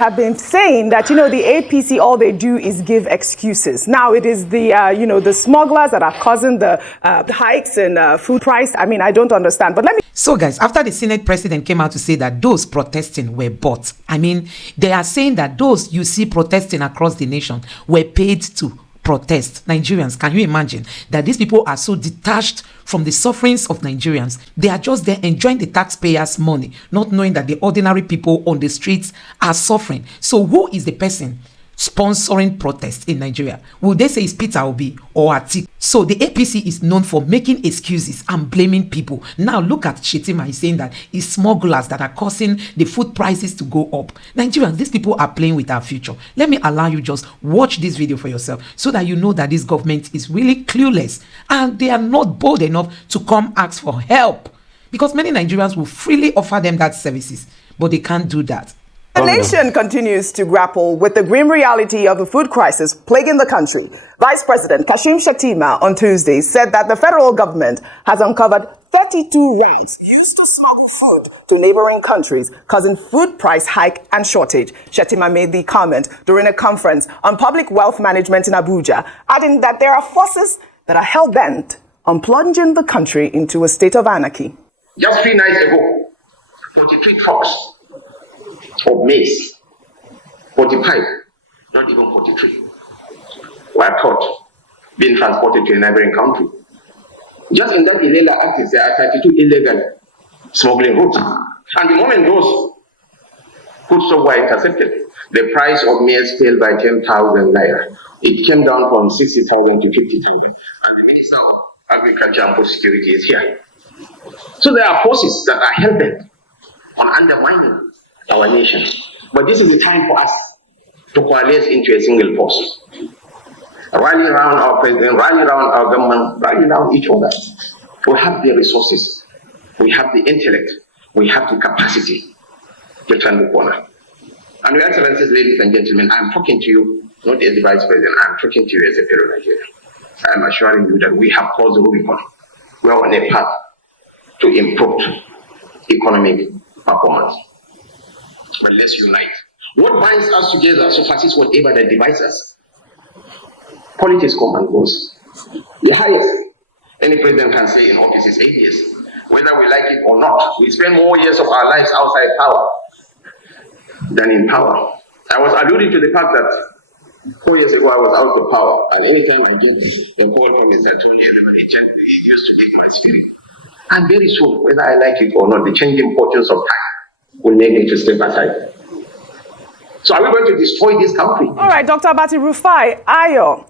have been saying that, the APC, all they do is give excuses. Now it is the, the smugglers that are causing the hikes in food price. I mean, I don't understand. But let me. So guys, after the Senate president came out to say that those protesting were bought, I mean, they are saying that those you see protesting across the nation were paid to protest. Nigerians, can you imagine that these people are so detached from the sufferings of Nigerians? They are just there enjoying the taxpayers' money, not knowing that the ordinary people on the streets are suffering. So who is the person sponsoring protests in Nigeria? Will they say it's Peter Obi or Atiku? So the APC is known for making excuses and blaming people. Now look at Shettima. He's saying that it's smugglers that are causing the food prices to go up. Nigerians, these people are playing with our future. Let me allow you just watch this video for yourself so that you know that this government is really clueless and they are not bold enough to come ask for help, because many Nigerians will freely offer them that services, but they can't do that. The nation continues to grapple with the grim reality of the food crisis plaguing the country. Vice President Kashim Shettima on Tuesday said that the federal government has uncovered 32 routes used to smuggle food to neighboring countries, causing food price hike and shortage. Shettima made the comment during a conference on public wealth management in Abuja, adding that there are forces that are hell-bent on plunging the country into a state of anarchy. Just 3 nights ago, 43 trucks of maize, 45, not even 43, were caught being transported to a neighboring country. Just in that illegal acts, there are 32 illegal smuggling routes. And the moment those foodstuffs were intercepted, the price of maize fell by 10,000 naira. It came down from 60,000 to 50,000. And the Minister of Agriculture and Food Security is here. So there are forces that are hell-bent on undermining our nation. But this is the time for us to coalesce into a single force. Rally around our president, rally around our government, rally around each other. We have the resources, we have the intellect, we have the capacity to turn the corner. And Your Excellencies, ladies and gentlemen, I'm talking to you not as the Vice President, I'm talking to you as a fellow Nigerian. I'm assuring you that we have caused the Rubicon. We are on a path to improve economic performance. But let's unite. What binds us together surpasses whatever that divides us. Politics come and goes. The highest any president can say in office is 8 years. Whether we like it or not, we spend more years of our lives outside power than in power. I was alluding to the fact that 4 years ago I was out of power, and anytime I get a call from Mr. Tony Eleven, it used to lift my spirit. And very soon, whether I like it or not, the changing fortunes of time will make me to step aside. So are we going to destroy this country? All right, Dr. Abati Rufai Ayo.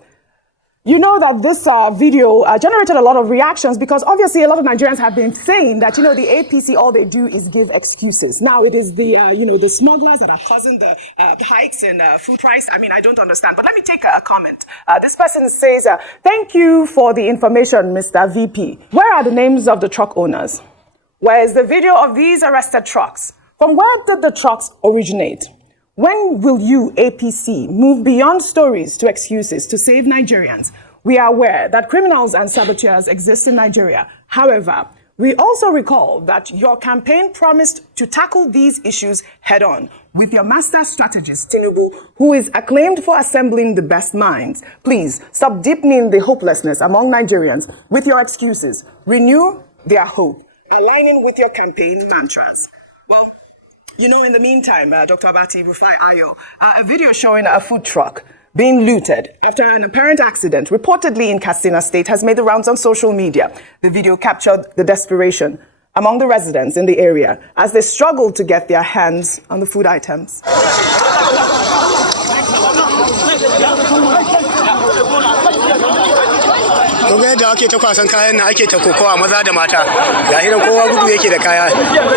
You know that this video generated a lot of reactions because obviously a lot of Nigerians have been saying that, the APC, all they do is give excuses. Now it is the, the smugglers that are causing the hikes in food price. I mean, I don't understand. But let me take a comment. This person says, thank you for the information, Mr. VP. Where are the names of the truck owners? Where is the video of these arrested trucks? From where did the trucks originate? When will you, APC, move beyond stories to excuses to save Nigerians? We are aware that criminals and saboteurs exist in Nigeria. However, we also recall that your campaign promised to tackle these issues head-on with your master strategist, Tinubu, who is acclaimed for assembling the best minds. Please stop deepening the hopelessness among Nigerians with your excuses. Renew their hope, aligning with your campaign mantras. Well, in the meantime, Dr. Abati Rufai Ayo, a video showing a food truck being looted after an apparent accident, reportedly in Katsina State, has made the rounds on social media. The video captured the desperation among the residents in the area as they struggled to get their hands on the food items. Kun ga yadda ake ta kwasan kayan nan ake ta kokowa maza da mata ga hidan kowa gudu yake da kaya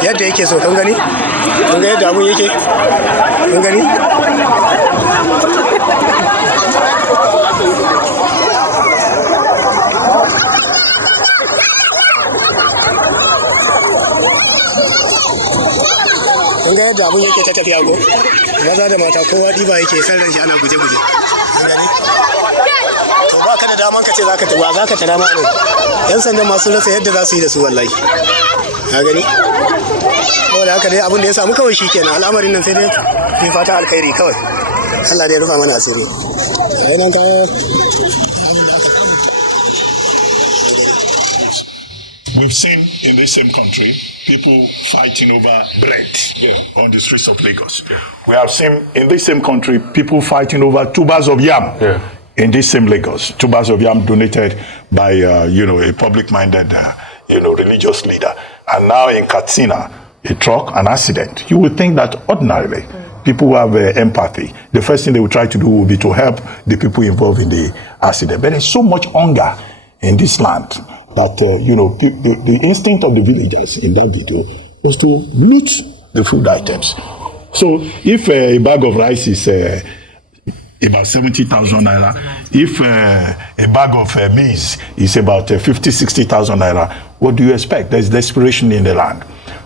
yadda yake so kun gani kun ga yadda abun yake kun gani kun ga yadda abun yake ta tafiya ko maza da mata kowa diba yake san ran shi ana guje-guje kun gani to ba ka da daman ka ce za ka tawa za ka tara ma ne yan sandan masu rasa yadda za su yi da su wallahi ka gani saboda haka dai abin da ya samu kawai shi kenan al'amarin nan sai dai mai fata alkhairi kawai Allah dai ya rufa mana asiri nan ka We've seen in the same country people fighting over bread on the streets of Lagos. We have seen in the same country people fighting over tubers of yam in this same Lagos. Tubers of yam donated by a public-minded religious leader. And now in Katsina, a truck, an accident. You would think that ordinarily people who have empathy, the first thing they would try to do would be to help the people involved in the accident. But there's so much hunger in this land that, the instinct of the villagers in that video was to loot the food items. So if a bag of rice is about 70,000 naira, if a bag of maize is about 60,000 naira, what do you expect? There's desperation in the land.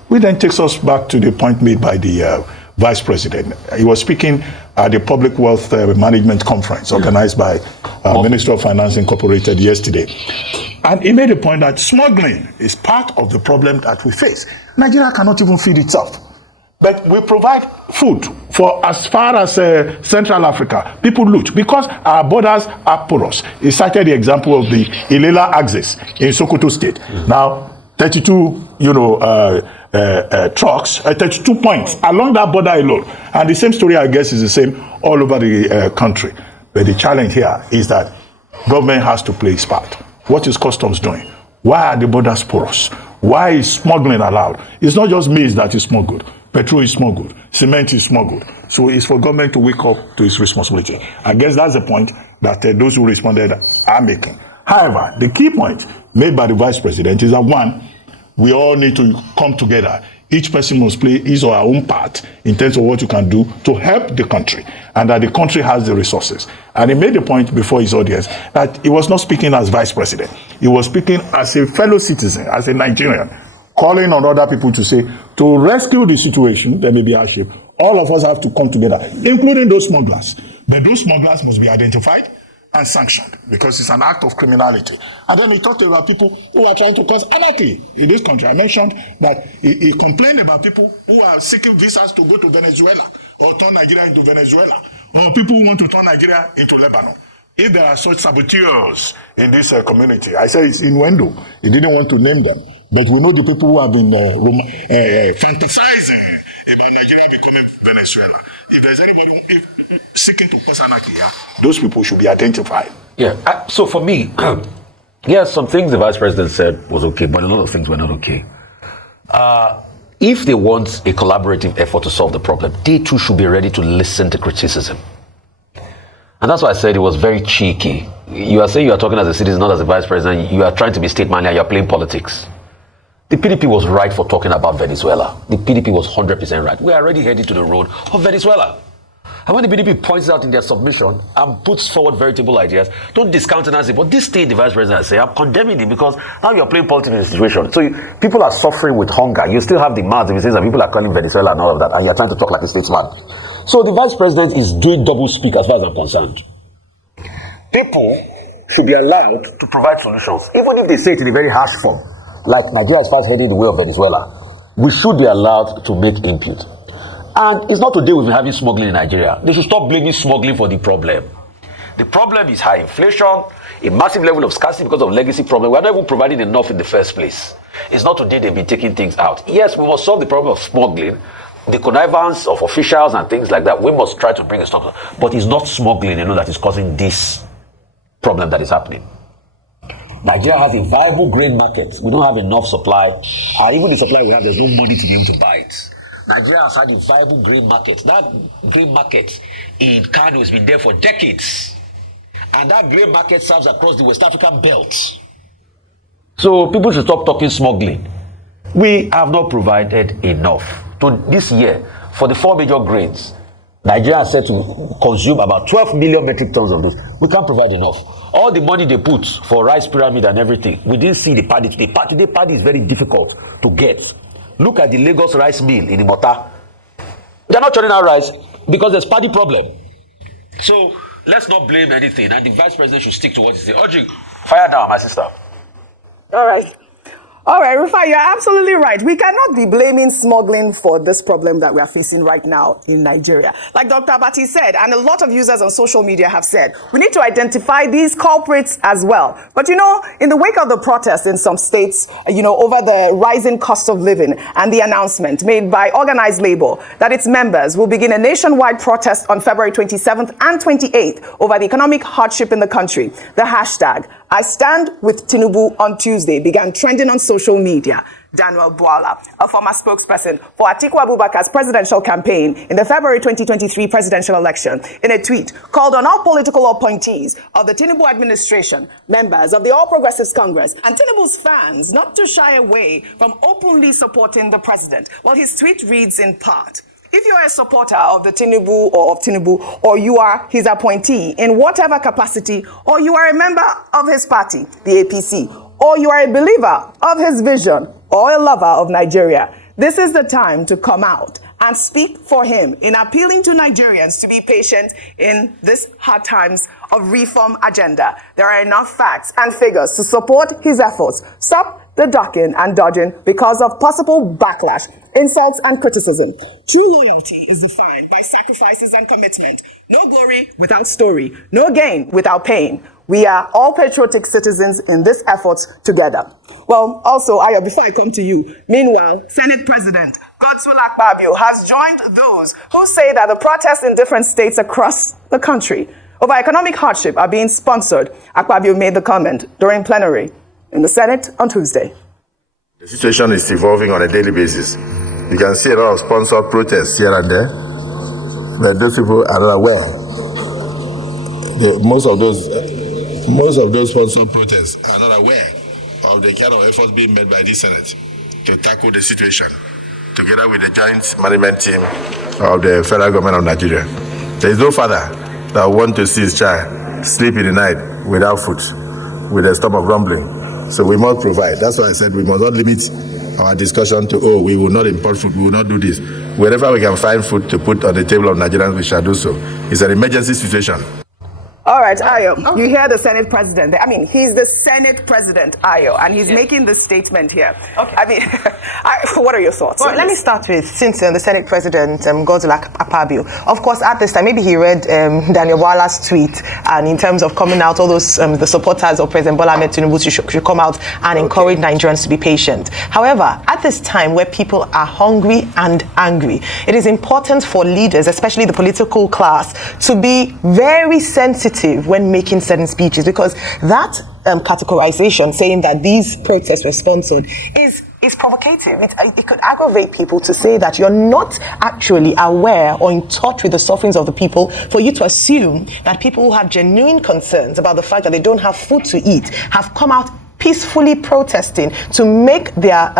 Which then takes us back to the point made by the Vice President. He was speaking at the Public Wealth Management Conference organized by Minister of Finance Incorporated yesterday. And he made a point that smuggling is part of the problem that we face. Nigeria cannot even feed itself. But we provide food for as far as Central Africa. People loot because our borders are porous. He cited the example of the Ilela axis in Sokoto State. Now, 32, trucks, 32 points along that border alone. And the same story, I guess, is the same all over the country. But the challenge here is that government has to play its part. What is customs doing? Why are the borders porous? Why is smuggling allowed? It's not just maize that is smuggled. Petrol is smuggled. Cement is smuggled. So it's for government to wake up to its responsibility. I guess that's the point that those who responded are making. However, the key point made by the Vice President is that, one, we all need to come together. Each person must play his or her own part in terms of what you can do to help the country, and that the country has the resources. And he made the point before his audience that he was not speaking as Vice President. He was speaking as a fellow citizen, as a Nigerian, calling on other people to say, to rescue the situation, there may be hardship. All of us have to come together, including those smugglers. But those smugglers must be identified and sanctioned because it's an act of criminality. And then he talked about people who are trying to cause anarchy in this country. I mentioned that he complained about people who are seeking visas to go to Venezuela or turn Nigeria into Venezuela, or people who want to turn Nigeria into Lebanon. If there are such saboteurs in this community, I say it's innuendo. He didn't want to name them. But we know the people who have been fantasizing about Nigeria becoming Venezuela. If there's anybody seeking to cause anarchy, those people should be identified. Yeah. So for me, yes, some things the Vice President said was okay, but a lot of things were not okay. If they want a collaborative effort to solve the problem, they too should be ready to listen to criticism. And that's why I said it was very cheeky. You are saying you are talking as a citizen, not as a Vice President. You are trying to be state-minded and you are playing politics. The PDP was right for talking about Venezuela. The PDP was 100% right. We are already heading to the road of Venezuela. And when the PDP points out in their submission and puts forward veritable ideas, don't discountenance it. But this state, the Vice President say, I'm condemning it because now you're playing politics in the situation. So people are suffering with hunger. You still have the mass evidence that people are calling Venezuela and all of that, and you're trying to talk like a statesman. So the Vice President is doing double speak as far as I'm concerned. People should be allowed to provide solutions, even if they say it in a very harsh form. Like Nigeria is fast heading the way of Venezuela, we should be allowed to make input. And it's not today we've been having smuggling in Nigeria. They should stop blaming smuggling for the problem. The problem is high inflation, a massive level of scarcity because of legacy problem. We're not even providing enough in the first place. It's not today they've been taking things out. Yes, we must solve the problem of smuggling, the connivance of officials and things like that. We must try to bring a stop. But it's not smuggling, that is causing this problem that is happening. Nigeria has a viable grain market. We don't have enough supply. And even the supply we have, there's no money to be able to buy it. Nigeria has had a viable grain market. That grain market in Kano has been there for decades. And that grain market serves across the West African belt. So people should stop talking smuggling. We have not provided enough. So this year, for the 4 major grains, Nigeria is set to consume about 12 million metric tons of this. We can't provide enough. All the money they put for rice pyramid and everything, we didn't see the paddy today. Today paddy is very difficult to get. Look at the Lagos rice mill in Imota. They're not churning out rice because there's paddy problem. So let's not blame anything, and the Vice President should stick to what he said. Audrey, fire down, my sister. All right. All right, Rufai, you're absolutely right. We cannot be blaming smuggling for this problem that we are facing right now in Nigeria. Like Dr. Abati said, and a lot of users on social media have said, we need to identify these culprits as well. But you know, in the wake of the protests in some states, over the rising cost of living and the announcement made by organized labor that its members will begin a nationwide protest on February 27th and 28th over the economic hardship in the country, the hashtag I Stand with Tinubu on Tuesday began trending on social media. Daniel Bwala, a former spokesperson for Atiku Abubakar's presidential campaign in the February 2023 presidential election, in a tweet called on all political appointees of the Tinubu administration, members of the All Progressives Congress, and Tinubu's fans not to shy away from openly supporting the president. Well, his tweet reads in part, if you are a supporter of the Tinubu or you are his appointee in whatever capacity, or you are a member of his party, the APC, or you are a believer of his vision, or a lover of Nigeria, this is the time to come out and speak for him in appealing to Nigerians to be patient in this hard times of reform agenda. There are enough facts and figures to support his efforts. Stop the ducking and dodging because of possible backlash, insults, and criticism. True loyalty is defined by sacrifices and commitment. No glory without story. No gain without pain. We are all patriotic citizens in this effort together. Well, also, Ayo, before I come to you, meanwhile, Senate President Shettima Akpabio has joined those who say that the protests in different states across the country over economic hardship are being sponsored. Akpabio made the comment during plenary in the Senate on Tuesday. The situation is evolving on a daily basis. You can see a lot of sponsored protests here and there, but those people are not aware. Most of those sponsored protests are not aware of the kind of efforts being made by the Senate to tackle the situation, together with the joint management team of the federal government of Nigeria. There is no father that want to see his child sleep in the night without food, with a stomach rumbling. So we must provide. That's why I said we must not limit our discussion to, we will not import food, we will not do this. Wherever we can find food to put on the table of Nigerians, we shall do so. It's an emergency situation. All right, Ayo, you hear the Senate President. I mean, he's the Senate President, Ayo, and he's making this statement here. Okay. I mean, what are your thoughts? Well, let me start with, since the Senate President, Shettima Akpabio, of course, at this time, maybe he read Daniel Bwala's tweet, and in terms of coming out, all those, the supporters of President Bola Ahmed Tinubu should come out and encourage Nigerians to be patient. However, at this time where people are hungry and angry, it is important for leaders, especially the political class, to be very sensitive when making certain speeches, because that categorization, saying that these protests were sponsored, is provocative. It could aggravate people to say that you're not actually aware or in touch with the sufferings of the people, for you to assume that people who have genuine concerns about the fact that they don't have food to eat have come out peacefully protesting to make their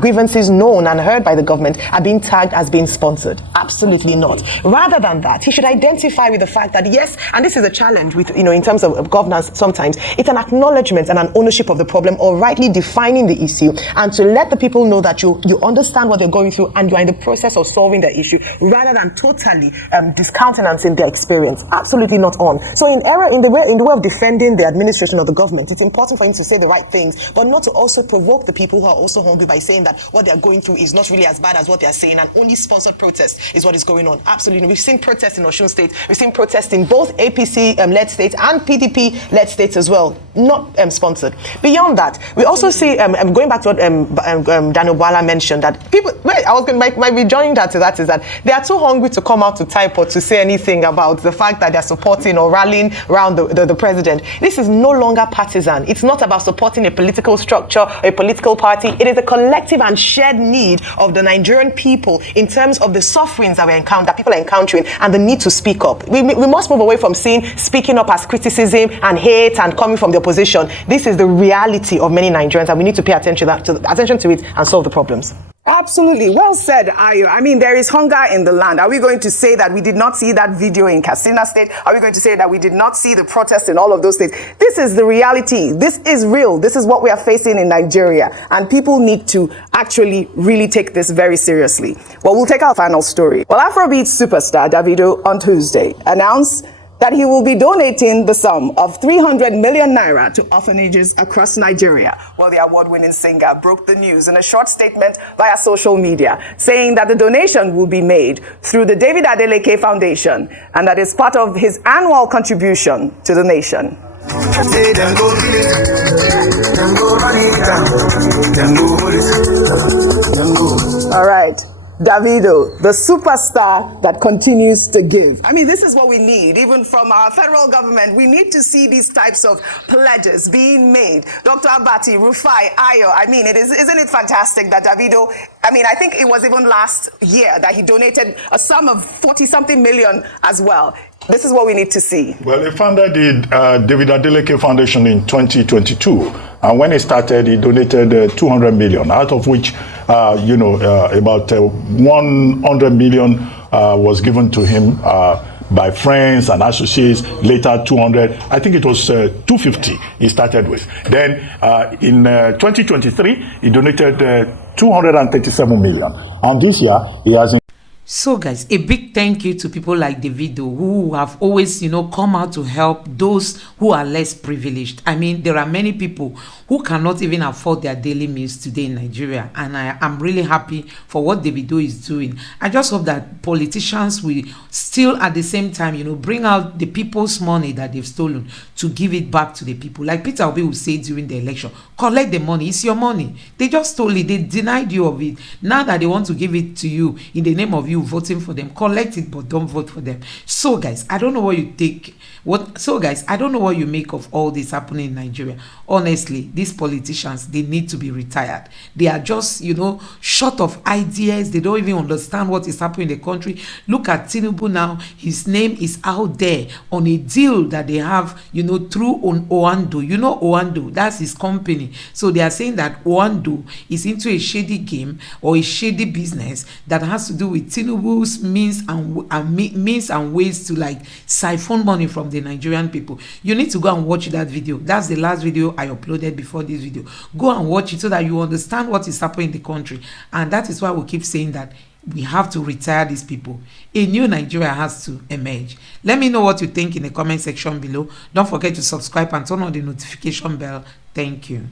grievances known and heard by the government are being tagged as being sponsored. Absolutely not. Rather than that, he should identify with the fact that yes, and this is a challenge with, in terms of governance, sometimes it's an acknowledgement and an ownership of the problem, or rightly defining the issue, and to let the people know that you understand what they're going through and you are in the process of solving the issue, rather than totally discountenancing their experience. Absolutely not on. So in the way of defending the administration of the government, it's important for him to say the right things, but not to also provoke the people who are also hungry by saying that what they're going through is not really as bad as what they're saying, and only sponsored protest is what is going on. Absolutely. We've seen protests in Osun State. We've seen protests in both APC-led states and PDP-led states as well, not sponsored. Beyond that, we also see, going back to what Daniel Bwala mentioned, that people, might be joining that to that, is that they are too hungry to come out to type or to say anything about the fact that they're supporting or rallying around the president. This is no longer partisan. It's not about supporting a political structure or a political party. It is a collective and shared need of the Nigerian people in terms of the sufferings that people are encountering, and the need to speak up. We must move away from seeing speaking up as criticism and hate and coming from the opposition. This is the reality of many Nigerians, and we need to pay attention to it and solve the problems. Absolutely. Well said, Ayo. I mean, there is hunger in the land. Are we going to say that we did not see that video in Katsina State? Are we going to say that we did not see the protest in all of those states? This is the reality. This is real. This is what we are facing in Nigeria. And people need to actually really take this very seriously. Well, we'll take our final story. Well, Afrobeat superstar Davido on Tuesday announced that he will be donating the sum of 300 million naira to orphanages across Nigeria. Well, the award-winning singer broke the news in a short statement via social media, saying that the donation will be made through the David Adeleke Foundation and that is part of his annual contribution to the nation. All right. Davido, the superstar that continues to give. I mean, this is what we need, even from our federal government. We need to see these types of pledges being made. Dr. Abati, Rufai, Ayo, I mean, isn't it fantastic that Davido, I mean, I think it was even last year that he donated a sum of 40-something million as well. This is what we need to see. Well, he founded the David Adeleke Foundation in 2022. And when he started, he donated 200 million, out of which, about 100 million was given to him by friends and associates. Later, 200. I think it was 250 he started with. Then in 2023, he donated 237 million. And this year, he has... So guys, a big thank you to people like Davido who have always, come out to help those who are less privileged. I mean, there are many people who cannot even afford their daily meals today in Nigeria. And I am really happy for what Davido is doing. I just hope that politicians will still at the same time, bring out the people's money that they've stolen to give it back to the people. Like Peter Obi will say during the election, collect the money. It's your money. They just stole it. They denied you of it. Now that they want to give it to you in the name of you voting for them, collect it, but don't vote for them. So guys, I don't know what you think. I don't know what you make of all this happening in Nigeria. Honestly, these politicians, they need to be retired. They are just, short of ideas. They don't even understand what is happening in the country. Look at Tinubu now. His name is out there on a deal that they have, through Oando. Oando, that's his company. So they are saying that Oando is into a shady game or a shady business that has to do with Tinubu's means and ways to siphon money from the Nigerian people. You need to go and watch that video. That's the last video I uploaded before this video. Go and watch it so that you understand what is happening in the country. And that is why we keep saying that we have to retire these people. A new Nigeria has to emerge. Let me know what you think in the comment section below. Don't forget to subscribe and turn on the notification bell. Thank you.